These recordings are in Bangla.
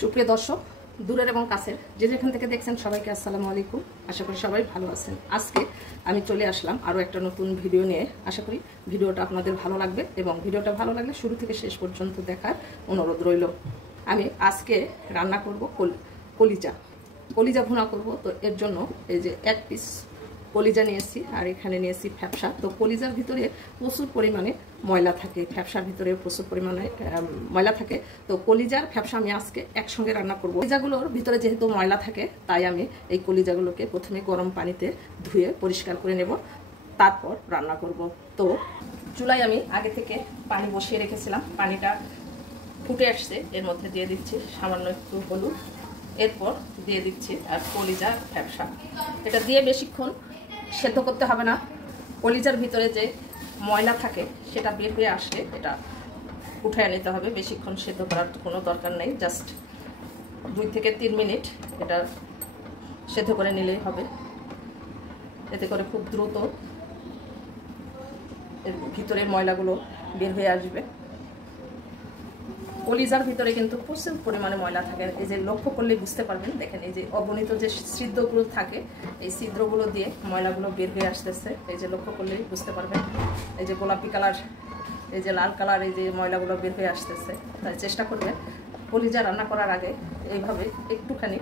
সুপ্রিয় দর্শক, দূরের এবং কাছের যে যেখান থেকে দেখছেন সবাইকে আসসালামু আলাইকুম। আশা করি সবাই ভালো আছেন। আজকে আমি চলে আসলাম আরও একটা নতুন ভিডিও নিয়ে। আশা করি ভিডিওটা আপনাদের ভালো লাগবে এবং ভিডিওটা ভালো লাগলে শুরু থেকে শেষ পর্যন্ত দেখার অনুরোধ রইল। আমি আজকে রান্না করব কলিজা ভুনা করব। তো এর জন্য এই যে এক পিস কলিজা নিয়েছি আর এখানে নিয়েছি ফ্যাপসা। তো কলিজার ভিতরে প্রচুর পরিমাণে ময়লা থাকে, ফ্যাপসার ভিতরে প্রচুর পরিমাণে ময়লা থাকে। তো কলিজার ফ্যাপসা আমি আজকে একসঙ্গে রান্না করব। কলিজাগুলোর ভিতরে যেহেতু ময়লা থাকে তাই আমি এই কলিজাগুলোকে প্রথমে গরম পানিতে ধুয়ে পরিষ্কার করে নেব, তারপর রান্না করব। তো চুলায় আমি আগে থেকে পানি বসিয়ে রেখেছিলাম, পানিটা ফুটে আসছে। এর মধ্যে দিয়ে দিচ্ছি সামান্য একটু হলুদ, এরপর দিয়ে দিচ্ছি আর কলিজার ফ্যাপসা। এটা দিয়ে বেশিক্ষণ সেদ্ধ করতে হবে না। কলিজার ভিতরে যে ময়লা থাকে সেটা বের হয়ে আসলে এটা উঠিয়ে নিতে হবে। বেশিক্ষণ সেদ্ধ করার কোনো দরকার নেই, জাস্ট 2 থেকে 3 মিনিট এটা সেদ্ধ করে নিলেই হবে। এতে করে খুব দ্রুত এর ভিতরের ময়লাগুলো বের হয়ে আসবে। কলিজার ভিতরে কিন্তু প্রচুর পরিমাণে ময়লা থাকে। এই যে লক্ষ্য করলে বুঝতে পারবেন, দেখেন এই যে অগণিত যে ছিদ্রগুলো থাকে, এই ছিদ্রগুলো দিয়ে ময়লাগুলো বের হয়ে আসতেছে। এই যে লক্ষ্য করলেই বুঝতে পারবেন, এই যে গোলাপি কালার, এই যে লাল কালার, এই যে ময়লাগুলো বের হয়ে আসতেছে। তাই চেষ্টা করবেন কলিজা রান্না করার আগে এইভাবে একটুখানি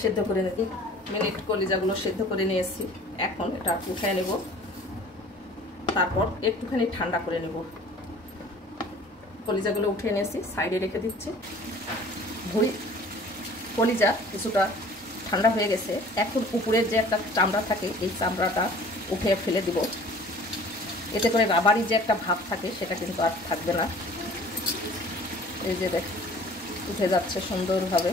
সেদ্ধ করে নিতে। মিনিট কলিজাগুলো সেদ্ধ করে নিয়েছি, এখন এটা উঠিয়ে নেব, তারপর একটুখানি ঠান্ডা করে নেব। কলিজাগুলো উঠিয়ে নিয়েছি, সাইডে রেখে দিচ্ছি। কলিজা কিছুটা ঠান্ডা হয়ে গেছে। এখন উপরের যে একটা চামড়া থাকে এই চামড়াটা উঠিয়ে ফেলে দিব। এতে করে রাবারি যে একটা ভাব থাকে সেটা কিন্তু আর থাকবে না। এই যে দেখ উঠে যাচ্ছে সুন্দরভাবে।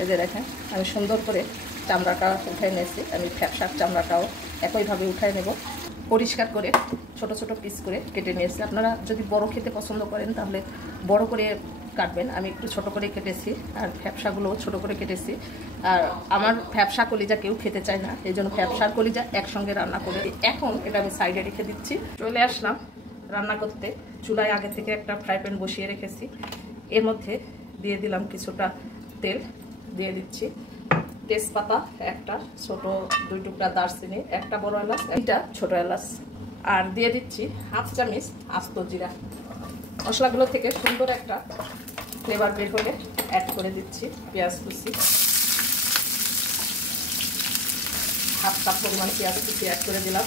এই যে দেখেন আমি সুন্দর করে চামড়াটা উঠাই নিয়েছি। আমি ফ্যাপসার চামড়াটাও একইভাবে উঠাই নেব। পরিষ্কার করে ছোট ছোট পিস করে কেটে নিয়েছি। আপনারা যদি বড় খেতে পছন্দ করেন তাহলে বড় করে কাটবেন, আমি একটু ছোট করে কেটেছি। আর ফ্যাপসাগুলোও ছোট করে কেটেছি। আর আমার ফ্যাপসা কলিজা কেউ খেতে চায় না, এই জন্য ফ্যাপসার কলিজা একসঙ্গে রান্না করে। এখন এটা আমি সাইডে রেখে দিচ্ছি। চলে আসলাম রান্না করতে। চুলায় আগে থেকে একটা ফ্রাই প্যান বসিয়ে রেখেছি। এর মধ্যে দিয়ে দিলাম কিছুটা তেল, দিয়ে দিচ্ছি তেজপাতা একটা, ছোট 2 টুকরা দারচিনি, একটা বড় এলাচ, একটা ছোট এলাচ, আর দিয়ে দিচ্ছি 1/2 চামচ আস্ত জিরা। মশলাগুলো থেকে সুন্দর একটা ফ্লেভার বের হলে অ্যাড করে দিচ্ছি পেঁয়াজ কুচি। 1/2 কাপ পরিমাণ পেঁয়াজ কুচি অ্যাড করে দিলাম।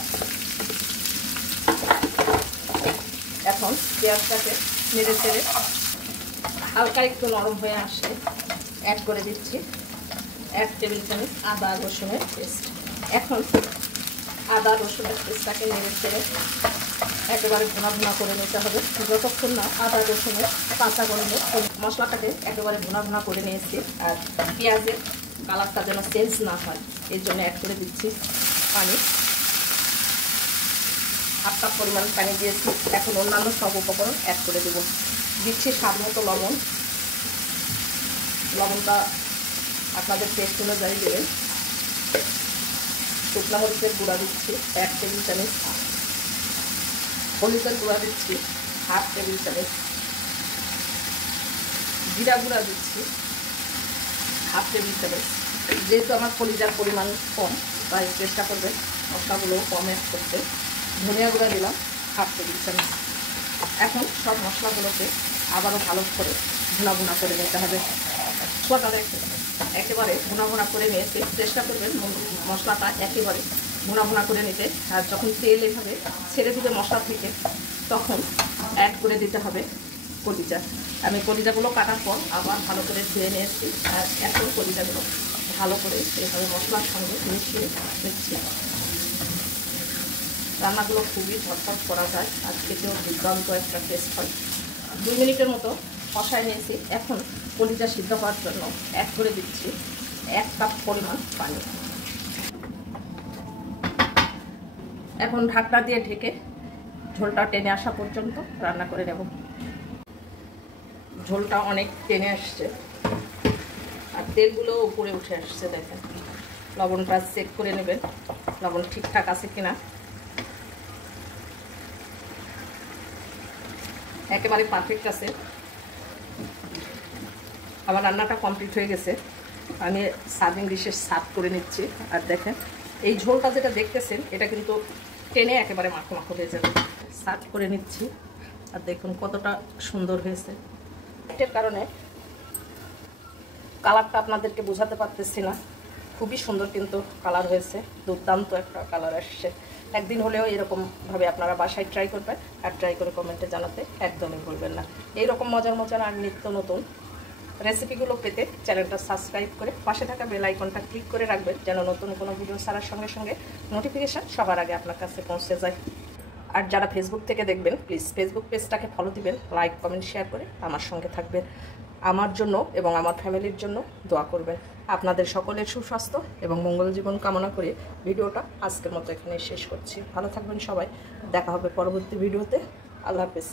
এখন পেঁয়াজটাকে নেড়ে চেড়ে হালকা একটু নরম হয়ে আসলে অ্যাড করে দিচ্ছি 1 টেবিল চামচ আদা রসুনের পেস্ট। এখন আদা রসুনের পেস্টটাকে নেড়ে চেড়ে একেবারে ভুনা ভুনা করে নিতে হবে, যতক্ষণ না আদা রসুনের কাঁচা গন্ধ। মশলাটাকে একেবারে ভুনা ভুনা করে নিয়েছি। আর পেঁয়াজের কালারটা যেন চেঞ্জ না হয় এর জন্য অ্যাড করে দিচ্ছি পানি। 1/2 কাপ পরিমাণ পানি দিয়েছি। এখন অন্যান্য সব উপকরণ অ্যাড করে দেবো। দিচ্ছি স্বাদ মতো লবণ। লবণটা আপনাদের টেস্ট অনুযায়ী দেবেন। শুকনো মরিচের গুঁড়া দিচ্ছি 1 টেবিল চামচ, হলুদের গুঁড়া দিচ্ছি 1/2 টেবিল চামচ, জিরা গুঁড়া দিচ্ছি 1/2 টেবিল চামচ। যেহেতু আমার কলিজার পরিমাণ কম তাই চেষ্টা করবেন মশলাগুলো কম অ্যাড করতে। ধনিয়া গুঁড়া দিলাম 1/2 টেবিল চামচ। এখন সব মশলাগুলোকে আবারও ভালো করে ভুনা ভুনা করে নিতে হবে। মশলাটা একেবারে ভুনা ভুনা করে নিয়েছি। চেষ্টা করবেন মশলাটা একেবারে ভুনা ভুনা করে নিতে। আর যখন তেল এভাবে ছেড়ে দিবে মশলা থেকে তখন অ্যাড করে দিতে হবে কলিজা। আমি কলিজাগুলো কাটার পর আবার ভালো করে ধুয়ে নিয়েছি। আর এখন কলিজাগুলো ভালো করে এইভাবে মশলার সঙ্গে মিশিয়ে নিচ্ছি। রান্নাগুলো খুবই ঝটপট করা যায় আর খেতেও দুর্দান্ত একটা টেস্ট হয়। 2 মিনিটের মতো কষায় নিয়েছি। এখন কলিজা সিদ্ধ হওয়ার জন্য অ্যাড করে দিচ্ছি 1 কাপ পরিমাণ পানি। এখন ঢাকনা দিয়ে ঢেকে ঝোলটা টেনে আসা পর্যন্ত রান্না করে নেব। ঝোলটা অনেক টেনে আসছে আর তেলগুলো উপরে উঠে আসছে। দেখেন লবণটা চেক করে নেবেন লবণ ঠিকঠাক আছে কিনা। একেবারে পারফেক্ট আছে। আমার রান্নাটা কমপ্লিট হয়ে গেছে, আমি সার্ভিং ডিশে সার্ভ করে নিচ্ছি। আর দেখেন এই ঝোলটা যেটা দেখতেছেন এটা কিন্তু টেনে একেবারে মাখো মাখো হয়ে যাবে। সার্ভ করে নিচ্ছি আর দেখুন কতটা সুন্দর হয়েছে। এটার কারণে কালারটা আপনাদেরকে বোঝাতে পারতেছি না, খুবই সুন্দর কিন্তু কালার হয়েছে, দুর্দান্ত একটা কালার আসছে। একদিন হলেও এরকমভাবে আপনারা বাসায় ট্রাই করবেন আর ট্রাই করে কমেন্টে জানাতে একদমই ভুলবেন না। এইরকম মজার মজার আর নিত্য নতুন রেসিপিগুলো পেতে চ্যানেলটা সাবস্ক্রাইব করে পাশে থাকা বেল আইকনটা ক্লিক করে রাখবেন, যেন নতুন কোনো ভিডিও ছাড়ার সঙ্গে সঙ্গে নোটিফিকেশান সবার আগে আপনার কাছে পৌঁছে যায়। আর যারা ফেসবুক থেকে দেখবেন প্লিজ ফেসবুক পেজটাকে ফলো দিবেন, লাইক কমেন্ট শেয়ার করে আমার সঙ্গে থাকবেন। আমার জন্য এবং আমার ফ্যামিলির জন্য দোয়া করবেন। আপনাদের সকলের সুস্বাস্থ্য এবং মঙ্গল জীবন কামনা করে ভিডিওটা আজকের মতো এখানে শেষ করছি। ভালো থাকবেন সবাই, দেখা হবে পরবর্তী ভিডিওতে। আল্লাহ হাফেজ।